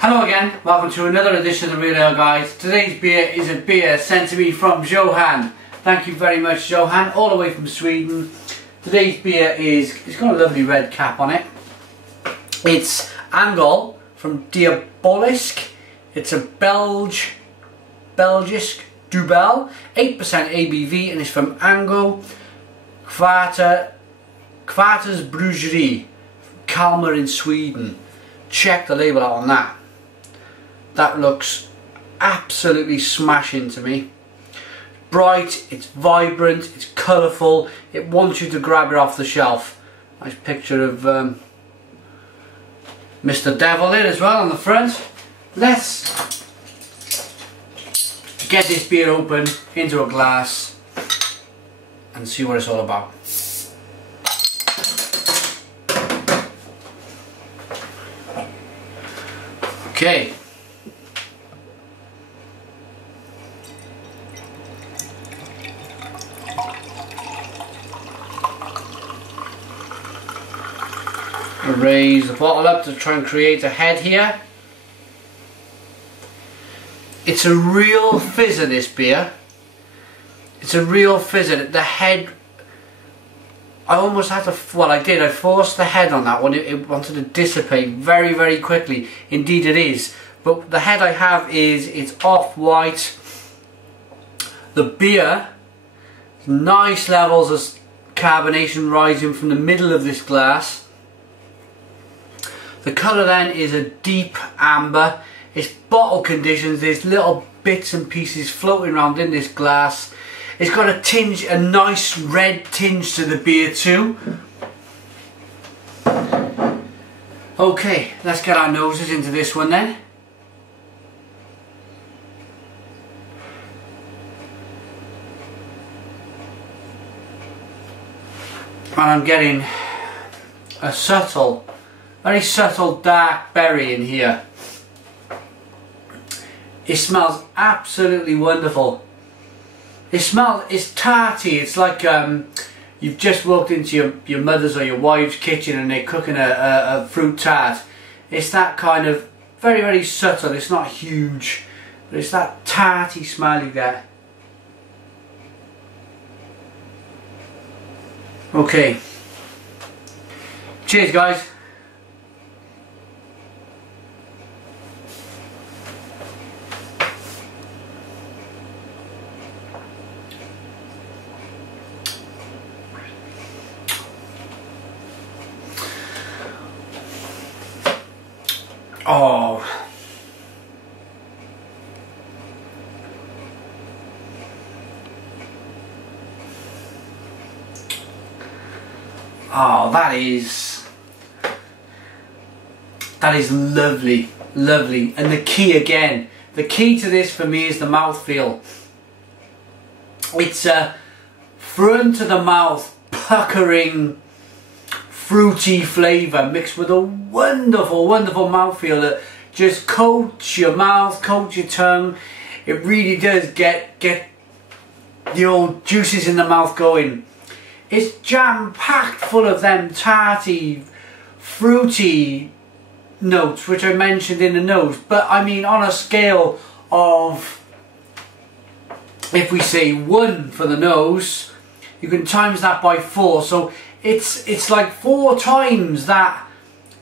Hello again, welcome to another edition of the Real Ale Guys. Today's beer is a beer sent to me from Johan. Thank you very much, Johan, all the way from Sweden. Today's beer it's got a lovely red cap on it. It's Ängöl from Diabolisk. It's a Belgisk Dubbel, 8% ABV, and it's from Ängö Kvartersbryggeri, Kalmar in Sweden. Check the label out on that. That looks absolutely smashing to me. Bright, it's vibrant, it's colourful, it wants you to grab it off the shelf. Nice picture of Mr. Devil in as well on the front. Let's get this beer open into a glass and see what it's all about. Okay. Raise the bottle up to try and create a head here. It's a real fizzer, this beer. It's a real fizzer. The head, I almost had to, well I did, I forced the head on that one. It wanted to dissipate very, very quickly. Indeed it is. But the head I have it's off-white. The beer, nice levels of carbonation rising from the middle of this glass. The colour then is a deep amber. It's bottle conditions, there's little bits and pieces floating around in this glass. It's got a tinge, a nice red tinge to the beer too. Okay, let's get our noses into this one then. And I'm getting a subtle, very subtle dark berry in here. It smells absolutely wonderful. It's tarty. It's like you've just walked into your mother's or your wife's kitchen and they're cooking a fruit tart. It's that kind of very, very subtle. It's not huge, but it's that tarty smell you get. Okay. Cheers, guys. Oh, that is lovely, lovely. And the key again, the key to this for me is the mouthfeel. It's a front of the mouth puckering, fruity flavour mixed with a wonderful, wonderful mouthfeel that just coats your mouth, coats your tongue. It really does get the old juices in the mouth going. It's jam-packed full of them tarty, fruity notes which I mentioned in the nose. But I mean on a scale of, if we say 1 for the nose, you can times that by 4. So it's like 4 times that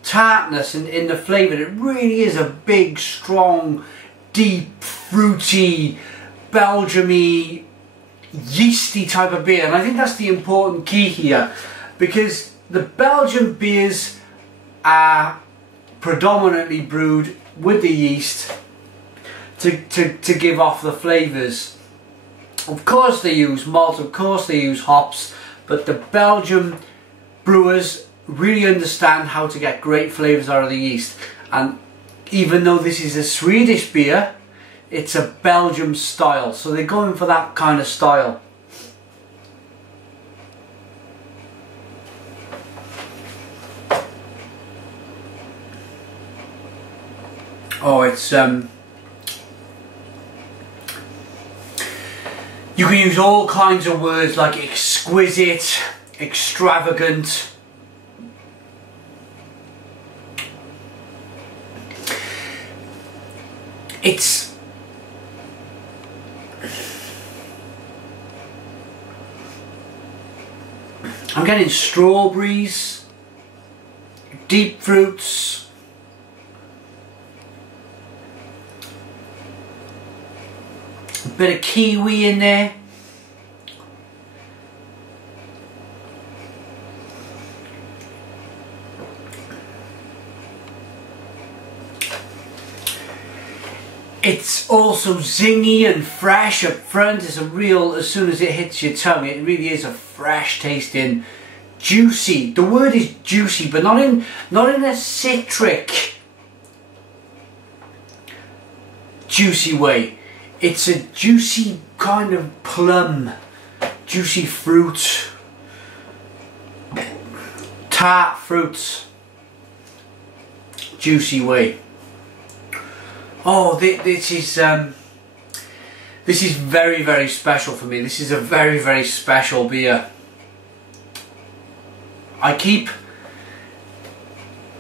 tartness in the flavour. It really is a big, strong, deep, fruity, Belgium-y, yeasty type of beer. And I think that's the important key here, because the Belgian beers are predominantly brewed with the yeast to give off the flavours. Of course they use malt, of course they use hops, but the Belgian brewers really understand how to get great flavours out of the yeast. And even though this is a Swedish beer, it's a Belgium style, so they're going for that kind of style. Oh, it's you can use all kinds of words like exquisite, extravagant. It's I'm getting strawberries, deep fruits, a bit of kiwi in there. It's also zingy and fresh up front. It's a real, as soon as it hits your tongue, it really is a fresh tasting, juicy. The word is juicy, but not in a citric, juicy way. It's a juicy kind of plum, juicy fruit, tart fruits, juicy way. Oh, this is very, very special for me. This is a very, very special beer. I keep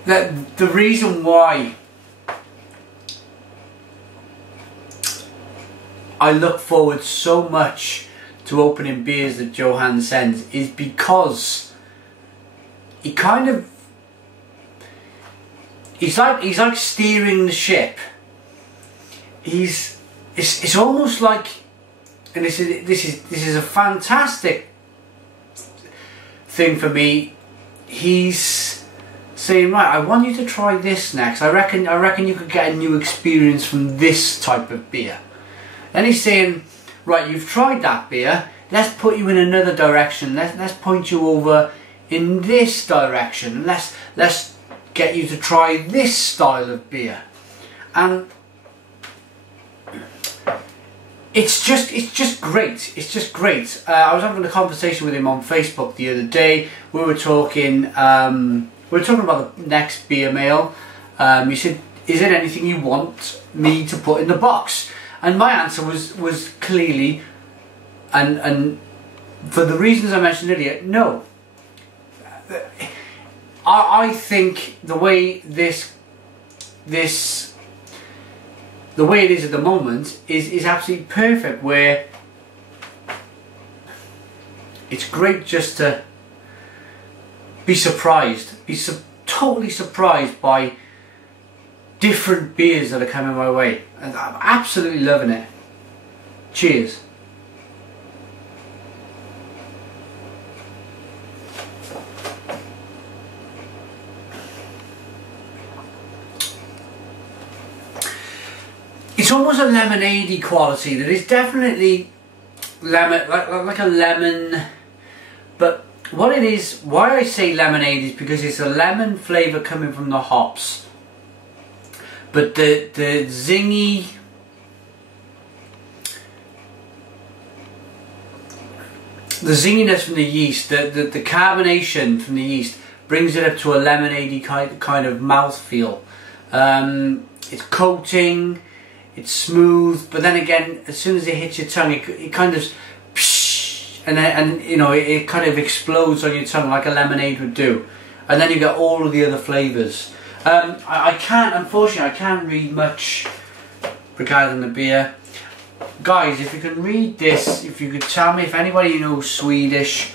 the reason why I look forward so much to opening beers that Johan sends is because he kind of he's like steering the ship. It's almost like, and this is a fantastic thing for me. He's saying, right, I want you to try this next. I reckon you could get a new experience from this type of beer. And he's saying, right, you've tried that beer. Let's put you in another direction. Let's point you over in this direction. Let's get you to try this style of beer. And it's just great. It's just great. I was having a conversation with him on Facebook the other day. We were talking about the next beer mail. He said, "Is there anything you want me to put in the box?" And my answer was clearly, and for the reasons I mentioned earlier, no. I think the way the way it is at the moment is absolutely perfect, where it's great just to be surprised, totally surprised by different beers that are coming my way, and I'm absolutely loving it. Cheers. It's almost a lemonade-y quality. There is definitely lemon, like a lemon, but what it is, why I say lemonade is because it's a lemon flavour coming from the hops, but the zingy, the zinginess from the yeast, the carbonation from the yeast brings it up to a lemonade-y kind of mouthfeel. It's coating. It's smooth, but then again, as soon as it hits your tongue, it kind of, and you know, it kind of explodes on your tongue like a lemonade would do, and then you get all of the other flavours. Unfortunately, I can't read much regarding the beer. Guys, if you can read this, if you could tell me, if anybody knows Swedish,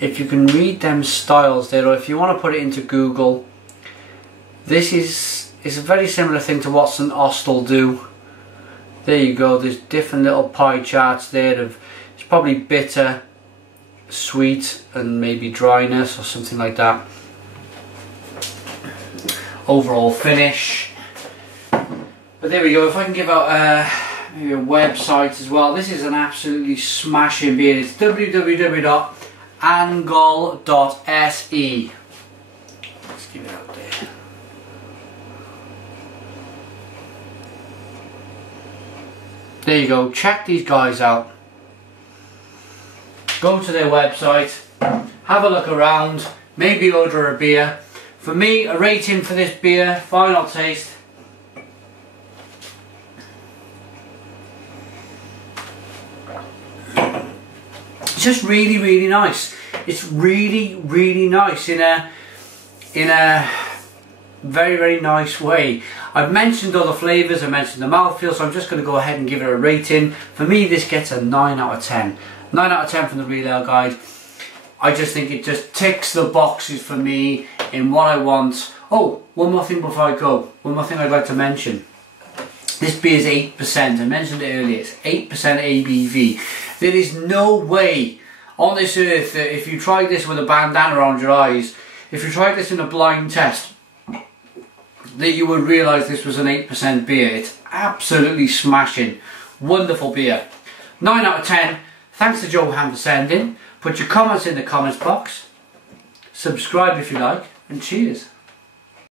if you can read them styles there, or if you want to put it into Google, this is a very similar thing to what St. Austell do. There you go, there's different little pie charts there of, it's probably bitter, sweet, and maybe dryness or something like that. Overall finish. But there we go, if I can give out maybe a website as well. This is an absolutely smashing beer. It's www.angol.se. Let's give it out there. There you go, check these guys out. Go to their website, have a look around, maybe order a beer. For me, a rating for this beer, final taste. It's just really, really nice. It's really, really nice in a very, very nice way. I've mentioned all the flavours, I mentioned the mouthfeel, so I'm just going to go ahead and give it a rating. For me, this gets a 9 out of 10. 9 out of 10 from the Real Ale Guide. I just think it just ticks the boxes for me in what I want. Oh, one more thing before I go. One more thing I'd like to mention. This beer is 8%. I mentioned it earlier. It's 8% ABV. There is no way on this earth that if you tried this with a bandana around your eyes, if you tried this in a blind test, that you would realise this was an 8% beer. It's absolutely smashing. Wonderful beer. 9 out of 10. Thanks to Johan for sending. Put your comments in the comments box. Subscribe if you like. And cheers.